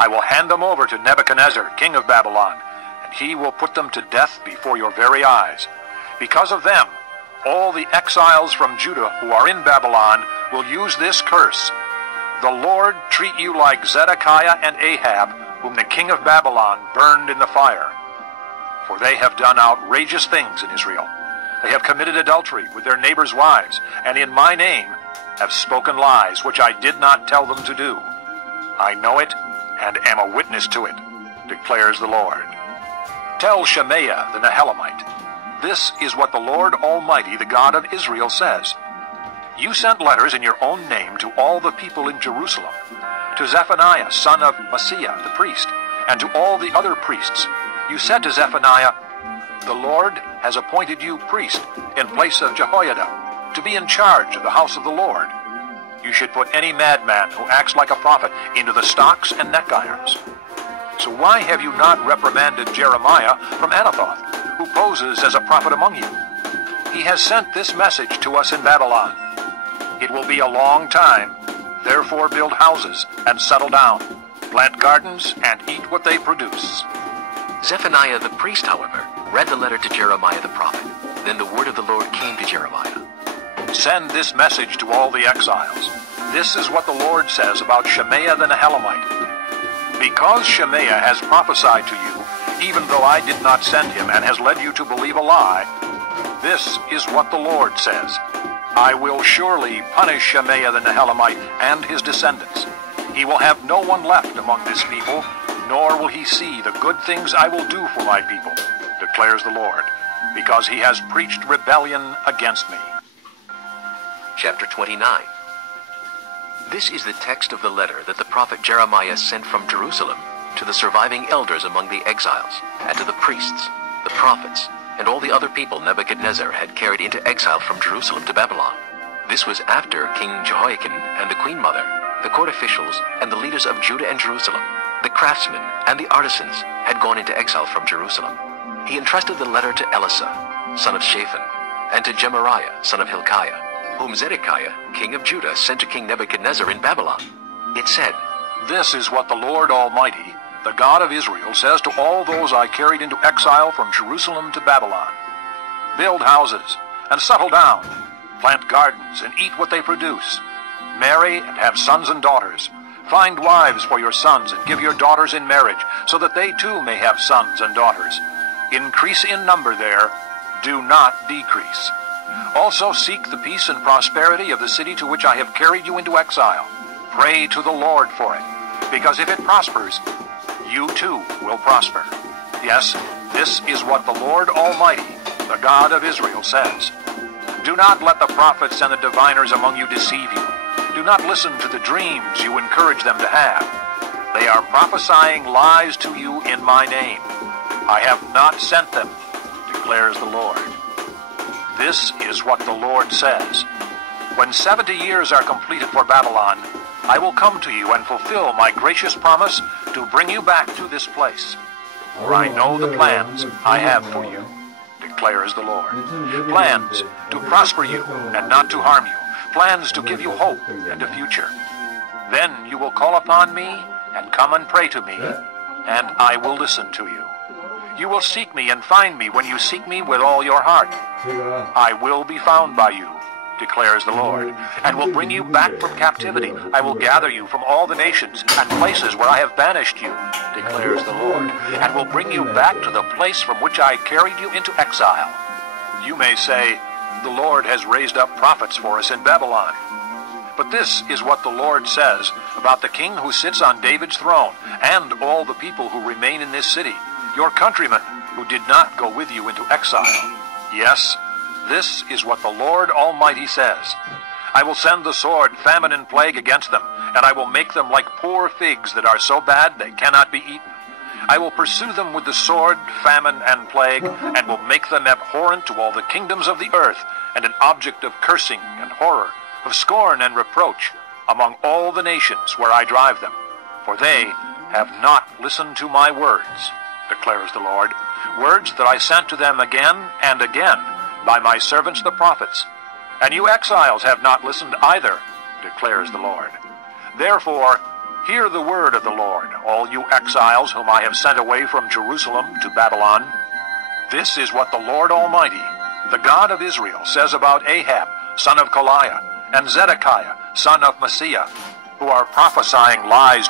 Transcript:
I will hand them over to Nebuchadnezzar, king of Babylon, and he will put them to death before your very eyes. Because of them, all the exiles from Judah who are in Babylon will use this curse. The Lord treat you like Zedekiah and Ahab, whom the king of Babylon burned in the fire. For they have done outrageous things in Israel. They have committed adultery with their neighbors' wives, and in my name have spoken lies which I did not tell them to do. I know it, and am a witness to it, declares the Lord. Tell Shemaiah the Nehelamite, this is what the Lord Almighty, the God of Israel, says. You sent letters in your own name to all the people in Jerusalem, to Zephaniah, son of Maaseiah, the priest, and to all the other priests. You said to Zephaniah, the Lord has appointed you priest in place of Jehoiada, to be in charge of the house of the Lord. You should put any madman who acts like a prophet into the stocks and neck irons. So why have you not reprimanded Jeremiah from Anathoth, who poses as a prophet among you? He has sent this message to us in Babylon. It will be a long time, therefore build houses and settle down, plant gardens and eat what they produce. Zephaniah the priest, however, read the letter to Jeremiah the prophet. Then the word of the Lord came to Jeremiah. Send this message to all the exiles. This is what the Lord says about Shemaiah the Nehelamite. Because Shemaiah has prophesied to you, even though I did not send him, and has led you to believe a lie, this is what the Lord says. I will surely punish Shemaiah the Nehelamite and his descendants. He will have no one left among this people, nor will he see the good things I will do for my people, declares the Lord, because he has preached rebellion against me. Chapter 29. This is the text of the letter that the prophet Jeremiah sent from Jerusalem to the surviving elders among the exiles, and to the priests, the prophets, and all the other people Nebuchadnezzar had carried into exile from Jerusalem to Babylon. This was after King Jehoiakim and the queen mother, the court officials, and the leaders of Judah and Jerusalem, the craftsmen and the artisans, had gone into exile from Jerusalem. He entrusted the letter to Elisha, son of Shaphan, and to Gemariah, son of Hilkiah, whom Zedekiah, king of Judah, sent to King Nebuchadnezzar in Babylon. It said, This is what the Lord Almighty, the God of Israel, says to all those I carried into exile from Jerusalem to Babylon. Build houses and settle down, plant gardens and eat what they produce. Marry and have sons and daughters. Find wives for your sons and give your daughters in marriage, so that they too may have sons and daughters. Increase in number there, do not decrease. Also seek the peace and prosperity of the city to which I have carried you into exile. Pray to the Lord for it, because if it prospers, you too will prosper. Yes, this is what the Lord Almighty, the God of Israel, says. Do not let the prophets and the diviners among you deceive you. Do not listen to the dreams you encourage them to have. They are prophesying lies to you in my name. I have not sent them, declares the Lord. This is what the Lord says. When 70 years are completed for Babylon, I will come to you and fulfill my gracious promise to bring you back to this place. For I know the plans I have for you, declares the Lord. Plans to prosper you and not to harm you. Plans to give you hope and a future. Then you will call upon me and come and pray to me, and I will listen to you. You will seek me and find me when you seek me with all your heart. I will be found by you, declares the Lord, and will bring you back from captivity. I will gather you from all the nations and places where I have banished you, declares the Lord, and will bring you back to the place from which I carried you into exile. You may say, the Lord has raised up prophets for us in Babylon. But this is what the Lord says about the king who sits on David's throne, and all the people who remain in this city, your countrymen who did not go with you into exile. Yes, this is what the Lord Almighty says. I will send the sword, famine, and plague against them, and I will make them like poor figs that are so bad they cannot be eaten. I will pursue them with the sword, famine, and plague, and will make them abhorrent to all the kingdoms of the earth, and an object of cursing and horror, of scorn and reproach, among all the nations where I drive them. For they have not listened to my words, declares the Lord, words that I sent to them again and again by my servants the prophets. And you exiles have not listened either, declares the Lord. Therefore, Hear the word of the Lord, all you exiles whom I have sent away from Jerusalem to Babylon. This is what the Lord Almighty, the God of Israel, says about Ahab, son of Koliah, and Zedekiah, son of Maaseiah, who are prophesying lies